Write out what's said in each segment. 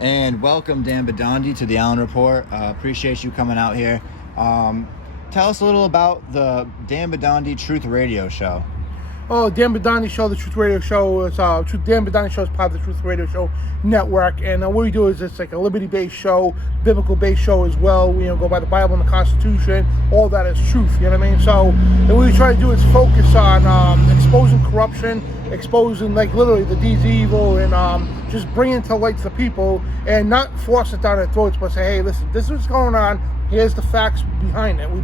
And welcome, Dan Bidondi, to the Allen Report. Appreciate you coming out here. Tell us a little about the Dan Bidondi Truth Radio Show. Oh, Dan Bidondi Show, the Truth Radio Show is Dan Bidondi Show is part of the Truth Radio Show network, and what we do is it's like a liberty-based show, biblical-based show as well. We go by the Bible and the Constitution. All that is truth. You know what I mean? So what we try to do is focus on exposing corruption, exposing like literally the deeds of evil, and just bringing to light to the people, and not force it down their throats, but say, hey, listen, this is what's going on. Here's the facts behind it. We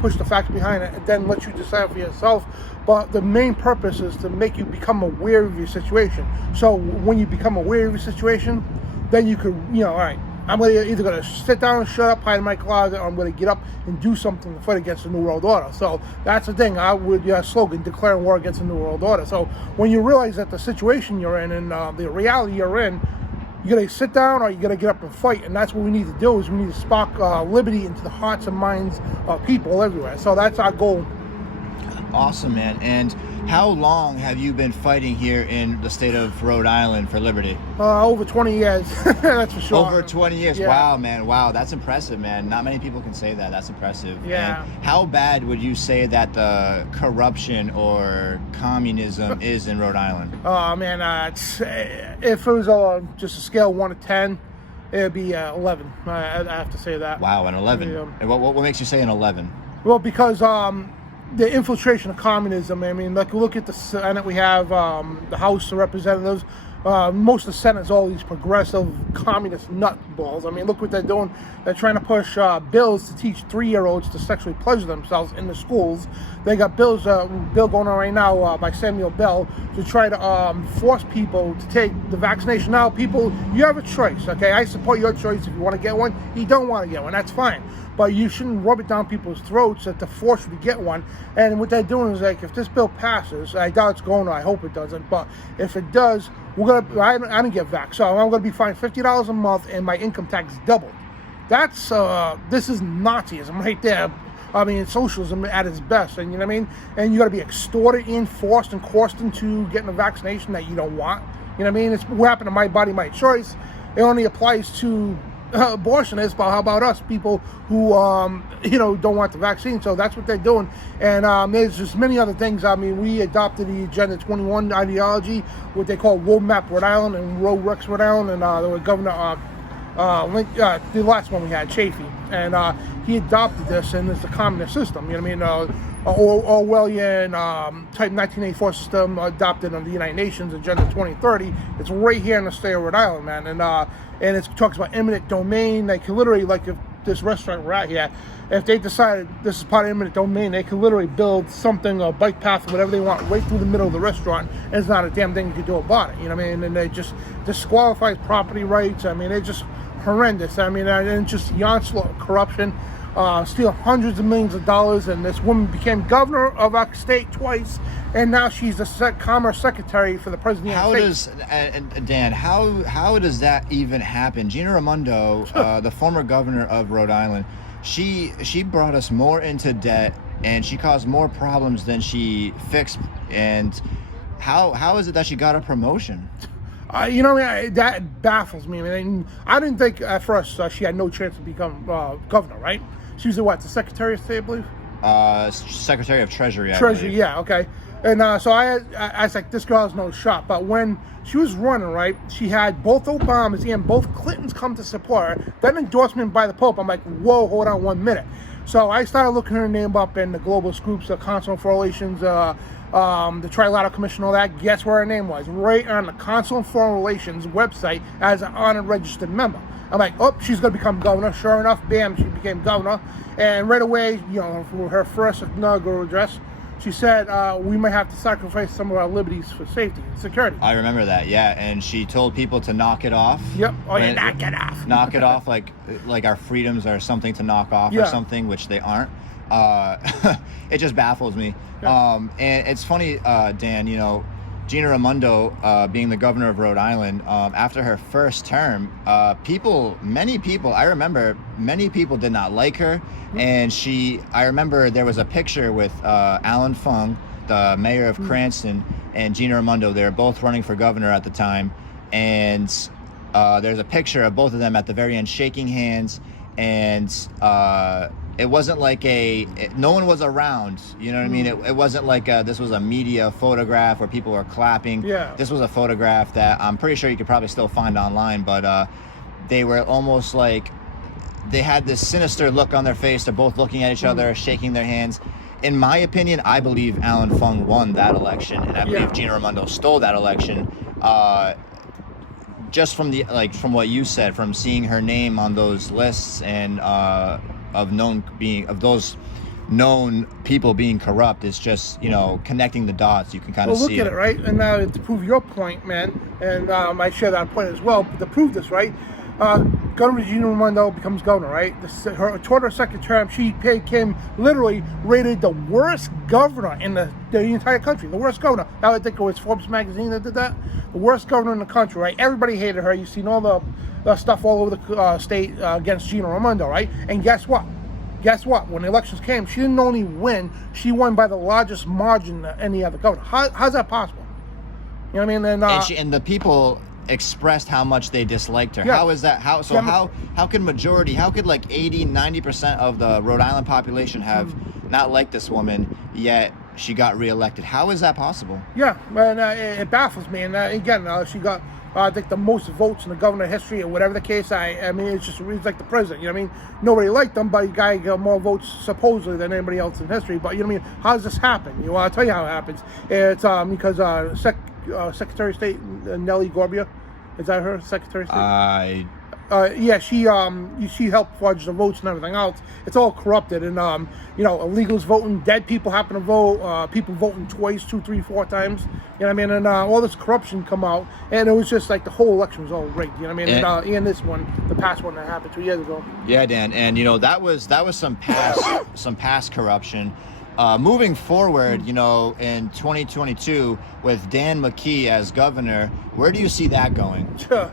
push the facts behind it, and then let you decide for yourself. But the main purpose is to make you become aware of your situation. So when you become aware of your situation, then you could, all right, I'm either going to sit down and shut up, hide in my closet, or I'm going to get up and do something to fight against the New World Order. So that's the thing. I would slogan, declaring war against the New World Order. So when you realize that the situation you're in and the reality you're in, you got to sit down or you got to get up and fight. And that's what we need to do, is we need to spark liberty into the hearts and minds of people everywhere. So that's our goal. Awesome, man. And how long have you been fighting here in the state of Rhode Island for liberty? Over 20 years, that's for sure. Over 20 years. Yeah. Wow, man. Wow, that's impressive, man. Not many people can say that. That's impressive. Yeah. And how bad would you say that the corruption or communism is in Rhode Island? Oh, man, if it was just a scale of 1 to 10, it would be 11. I have to say that. Wow, an 11. Yeah. And what makes you say an 11? Well, because the infiltration of communism. I mean, like, look at the Senate. We have the House of Representatives. Most of the Senate is all these progressive communist nutballs. I mean, look what they're doing. They're trying to push bills to teach 3-year-olds to sexually pleasure themselves in the schools. They got bill going on right now by Samuel Bell to try to force people to take the vaccination. Now, people, you have a choice, okay? I support your choice. If you want to get one, you don't want to get one, that's fine. But you shouldn't rub it down people's throats to force you to get one. And what they're doing is, like, if this bill passes, I doubt it's going to, I hope it doesn't, but if it does, I didn't get vax, so I'm going to be fined $50 a month and my income tax doubled. That's, this is Nazism right there. I mean, socialism at its best, and you know what I mean? And you got to be extorted and forced and coerced into getting a vaccination that you don't want. You know what I mean? It's what happened to My Body, My Choice. It only applies to abortionists, but how about us, people who, don't want the vaccine? So that's what they're doing. And there's just many other things. I mean, we adopted the Agenda 21 ideology, what they call Roadmap Rhode Island and Road Rex Rhode Island, and there was Governor the last one we had, Chafee, and he adopted this, and it's the communist system. You know what I mean? Orwellian type 1984 system adopted under the United Nations Agenda 2030. It's right here in the state of Rhode Island, man, and it talks about eminent domain. They can literally, like, if this restaurant we're at here, if they decided this is part of eminent domain, they could literally build something, a bike path, or whatever they want, right through the middle of the restaurant, and there's not a damn thing you can do about it. You know what I mean? And they just disqualifies property rights. I mean, it's just horrendous. I mean, and just the onslaught of corruption. Steal hundreds of millions of dollars, and this woman became governor of our state twice, and now she's the Commerce Secretary for the President of the United States. Dan, how does that even happen? Gina Raimondo, the former governor of Rhode Island, she brought us more into debt, and she caused more problems than she fixed. And how is it that she got a promotion? That baffles me. I mean, I didn't think at first she had no chance to become governor, right? She was the Secretary of State, I believe? Secretary of Treasury, Treasury, yeah, okay. And so I was like, this girl has no shot. But when she was running, right, she had both Obamas and both Clintons come to support her. Then endorsement by the Pope. I'm like, whoa, hold on 1 minute. So I started looking her name up in the globalist groups, the Council on Foreign Relations, the Trilateral Commission, all that. Guess where her name was? Right on the Council on Foreign Relations website as an honored registered member. I'm like, oh, she's going to become governor. Sure enough, bam, she became governor. And right away, for her first inaugural address, she said, we might have to sacrifice some of our liberties for safety and security. I remember that, yeah. And she told people to knock it off. Yep. Oh, yeah, knock it off. Knock it off, like our freedoms are something to knock off, yeah, or something, which they aren't. It just baffles me. Yeah. And it's funny, Dan, Gina Raimondo, being the governor of Rhode Island, after her first term, many people, I remember many people did not like her. And I remember there was a picture with Alan Fung, the mayor of Cranston, and Gina Raimondo. They were both running for governor at the time. And there's a picture of both of them at the very end shaking hands, and it wasn't like no one was around, you know what I mean? It wasn't like this was a media photograph where people were clapping. Yeah. This was a photograph that I'm pretty sure you could probably still find online, but they were almost like, they had this sinister look on their face. They're both looking at each other, shaking their hands. In my opinion, I believe Alan Fung won that election, and I believe Gina Raimondo stole that election. Just from from what you said, from seeing her name on those lists, and of those known people being corrupt, is just, connecting the dots. You can kind of see look at it, right? And to prove your point, man, and I share that point as well, but to prove this, right? Governor Gina Raimondo becomes governor, right? Toward her second term, she became literally rated the worst governor in the entire country. The worst governor. I think it was Forbes magazine that did that. The worst governor in the country, right? Everybody hated her. You've seen all the stuff all over the state against Gina Raimondo, right? And guess what? When the elections came, she didn't only win, she won by the largest margin than any other governor. How's that possible? You know what I mean? And the people expressed how much they disliked her. Yeah. How is that? How could like 80-90% of the Rhode Island population have not liked this woman, yet she got reelected? How is that possible? Yeah, and it baffles me. And again, she got I think the most votes in the governor history, or whatever the case. I mean, it's like the president. You know what I mean? Nobody liked him, but the guy got more votes supposedly than anybody else in history. But you know what I mean? How does this happen? I'll tell you how it happens. It's because Secretary of State Nellie Gorbea, is that her Secretary of State? She helped fudge the votes and everything else. It's all corrupted, and illegals voting, dead people happen to vote, people voting twice, 2, 3, 4 times. You know what I mean? And all this corruption come out, and it was just like the whole election was all rigged. You know what I mean? And this one, the past one that happened 2 years ago. Yeah, Dan, and that was some past corruption. Moving forward, in 2022 with Dan McKee as governor, where do you see that going? Sure.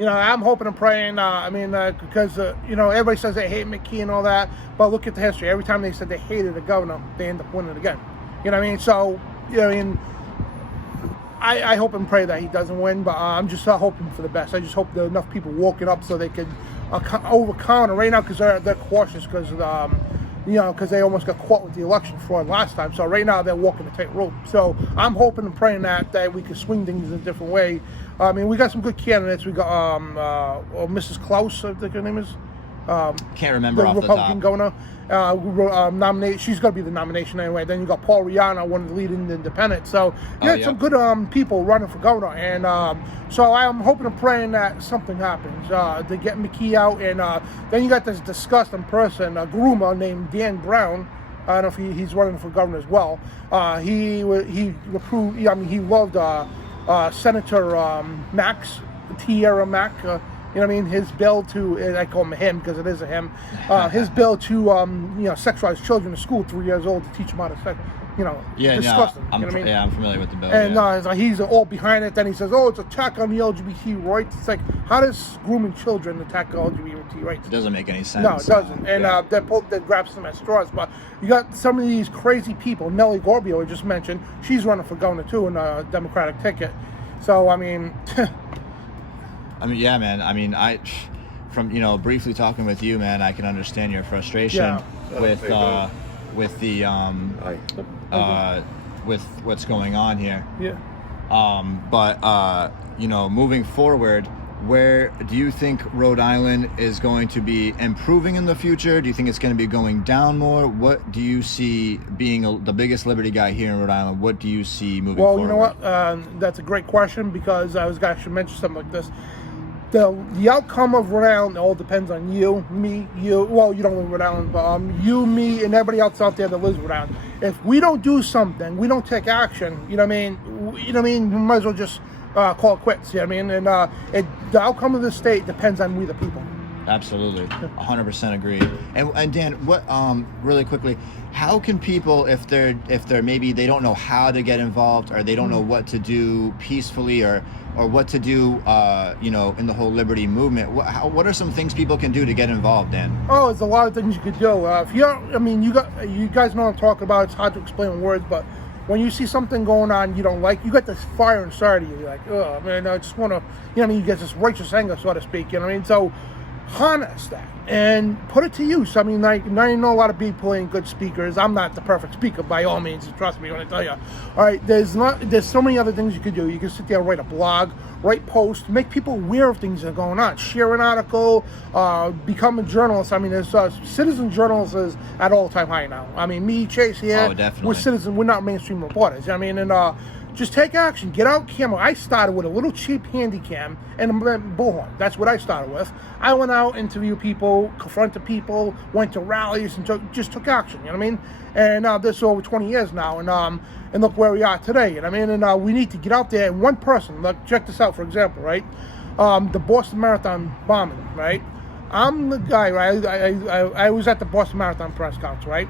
I'm hoping and praying, because, everybody says they hate McKee and all that, but look at the history. Every time they said they hated the governor, they end up winning again. You know what I mean? So, I hope and pray that he doesn't win, but I'm just hoping for the best. I just hope there are enough people walking up so they can overcome it right now, because they're cautious because because they almost got caught with the election fraud last time. So right now they're walking the tightrope. So I'm hoping and praying that we can swing things in a different way. I mean, we got some good candidates. We got Mrs. Klaus, I think her name is. Can't remember off the Republican top. governor. Nominate. She's going to be the nomination anyway. Then you got Paul Rihanna, one of the leading independents. So some good people running for governor, and so I'm hoping and praying that something happens to get McKee out. And then you got this disgusting person, a groomer named Dan Brown. I don't know if he's running for governor as well. He loved Senator Max, Tierra Mack. You know what I mean? His bill to, I call him because it is a him, his bill to, sexualize children in school, 3 years old, to teach them how to sex, disgusting. I'm, you know what I mean? Yeah, I'm familiar with the bill. And he's all behind it. Then he says, it's attack on the LGBT rights. It's like, how does grooming children attack LGBT rights? It doesn't make any sense. No, it doesn't. And they're grabbing some at straws. But you got some of these crazy people. Nellie Gorbea, I just mentioned, she's running for governor too in a Democratic ticket. So, I mean... yeah, man. From briefly talking with you, man, I can understand your frustration with what's going on here. Yeah. But moving forward, where do you think Rhode Island is going to be improving in the future? Do you think it's going to be going down more? What do you see being the biggest liberty guy here in Rhode Island? What do you see moving forward? Well, you know what? That's a great question, because I was going to mention something like this. The outcome of Rhode Island all depends on you, me, you. Well, you don't live in Rhode Island, but you, me, and everybody else out there that lives in Rhode Island. If we don't do something, we don't take action. You know what I mean? We might as well just call it quits. You know what I mean? And the outcome of the state depends on we, the people. Absolutely, 100% agree. And Dan, what really quickly, how can people, if they're maybe they don't know how to get involved, or they don't know what to do peacefully, or what to do, in the whole liberty movement, what are some things people can do to get involved, Dan? Oh, there's a lot of things you could do. If you guys know what I'm talking about. It's hard to explain in words, but when you see something going on you don't like, you got this fire inside of you. You're like, oh man, I just want to, you know what I mean? You get this righteous anger, so to speak. You know what I mean? So harness that and put it to use. I mean, like, I know a lot of people ain't good speakers. I'm not the perfect speaker by all means, trust me when I tell you. All right, there's so many other things you could do. You can sit there and write a blog, write posts, make people aware of things that are going on, share an article, become a journalist. I mean, there's citizen journalists is at all-time high now. I mean, me, Chase here, we're citizens, we're not mainstream reporters. I mean, and just take action. Get out camera. I started with a little cheap handy cam and a bullhorn. That's what I started with. I went out, interviewed people, confronted people, went to rallies, and just took action. You know what I mean? And this is over 20 years now, and look where we are today. You know what I mean? And we need to get out there. And one person, like, check this out, for example, right? The Boston Marathon bombing, right? I'm the guy, right? I was at the Boston Marathon press conference, right?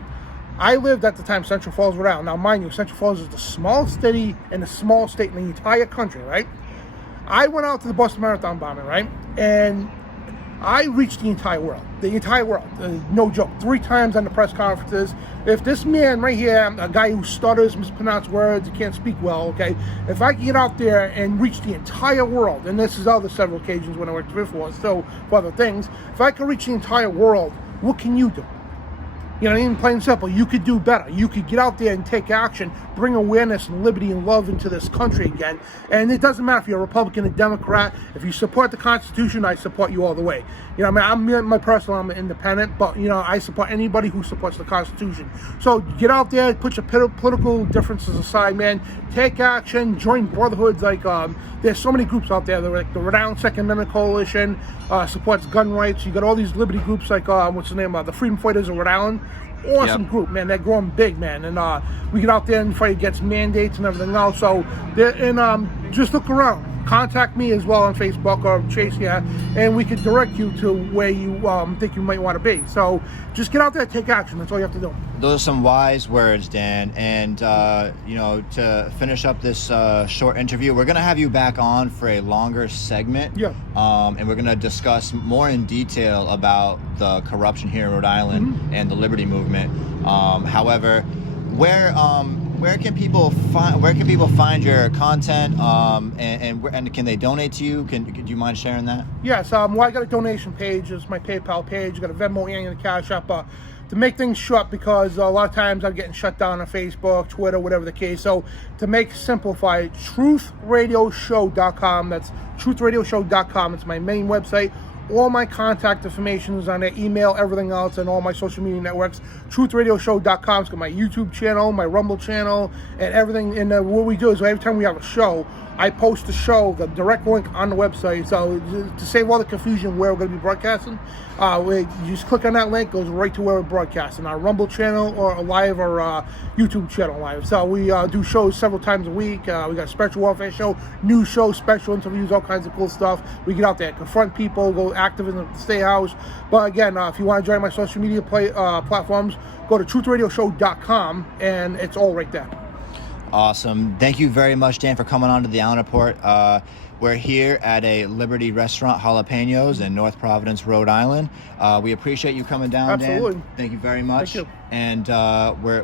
I lived at the time Central Falls, Rhode Island. Now, mind you, Central Falls is the smallest city and the smallest state in the entire country, right? I went out to the Boston Marathon bombing, right? And I reached the entire world. The entire world. No joke. 3 times on the press conferences. If this man right here, a guy who stutters, mispronounced words, he can't speak well, okay? If I can get out there and reach the entire world, and this is other several occasions when I worked for still for other things, if I can reach the entire world, what can you do? You know, even plain and simple, you could do better. You could get out there and take action, bring awareness and liberty and love into this country again. And it doesn't matter if you're a Republican or Democrat. If you support the Constitution, I support you all the way. You know, I mean, I'm an independent, but, you know, I support anybody who supports the Constitution. So get out there, put your political differences aside, man. Take action, join brotherhoods like, there's so many groups out there. Like the Rhode Island Second Amendment Coalition supports gun rights. You got all these liberty groups like, what's the name? The Freedom Fighters of Rhode Island. Awesome group, man. They're growing big, man. And we get out there and fight against mandates and everything else. So, just look around. Contact me as well on Facebook or Chase here, and we can direct you to where you think you might want to be. So just get out there, take action. That's all you have to do. Those are some wise words, Dan. And, you know, to finish up this short interview, we're going to have you back on for a longer segment. Yeah. And we're going to discuss more in detail about the corruption here in Rhode Island and the Liberty Movement. However, where can people find your content, and can they donate to you? Do you mind sharing that? Yes. Well, I got a donation page. It's my PayPal page. I got a Venmo and a Cash App. To make things short, because a lot of times I'm getting shut down on Facebook, Twitter, whatever the case. So to make simplify, truthradioshow.com. That's truthradioshow.com. It's my main website. All my contact information is on there, email, everything else, and all my social media networks. Truthradioshow.com. It's got my YouTube channel, my Rumble channel, and everything. And what we do is every time we have a show, I post the show, the direct link on the website. So to save all the confusion where we're going to be broadcasting, you just click on that link, goes right to where we're broadcasting, our Rumble channel or live or YouTube channel live. So we do shows several times a week. We got a special warfare show, news show, special interviews, all kinds of cool stuff. We get out there, confront people, go active in the State House. But again, if you want to join my social media platforms, go to truthradioshow.com, and it's all right there. Awesome. Thank you very much, Dan, for coming on to the Allen Report. We're here at a Liberty Restaurant, Jalapenos in North Providence, Rhode Island. We appreciate you coming down, Absolutely. Dan. Thank you very much. Thank you. And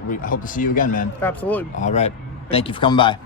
we hope to see you again, man. Absolutely. All right. Thank you for coming by.